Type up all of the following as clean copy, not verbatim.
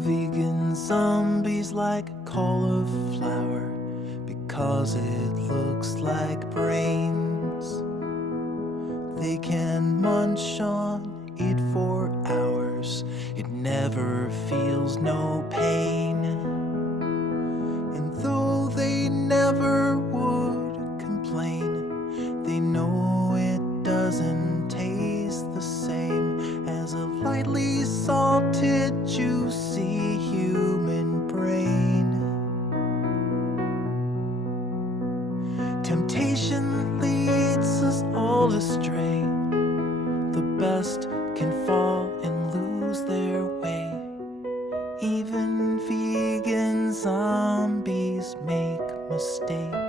Vegan zombies like cauliflower because it looks like brains. They can munch on it for hours. It never feels no pain. And though they never would complain, they know it doesn't taste the same as a lightly salted, juicy human brain. Temptation leads us all astray. The best can fall and lose their way. Even vegan zombies make mistakes.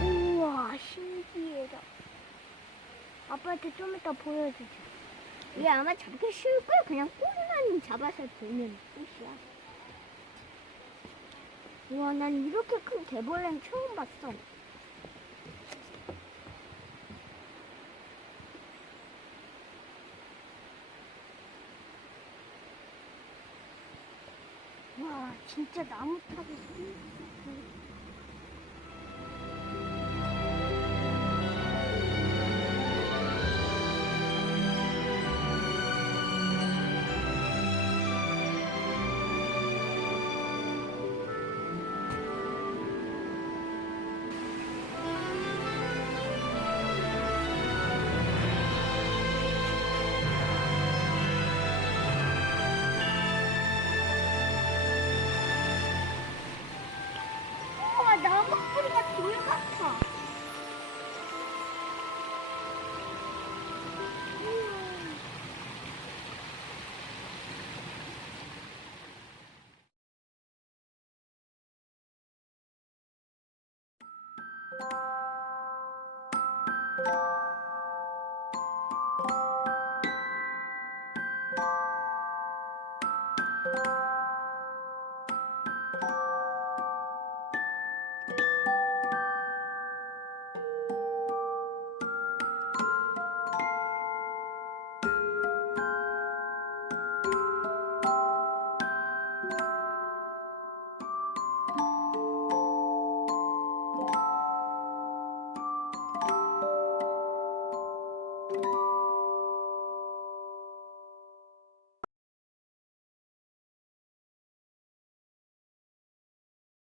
우와, 신기해라. 아빠한테 좀 이따 보여주자. 얘 아마 잡기 쉬울 거야. 그냥 꼬리만 잡아서 들면 끝이야. 우와, 난 이렇게 큰 개벌레는 처음 봤어. 와, 진짜 나무 타기 우와, 나무 뿌리가 돌 같아.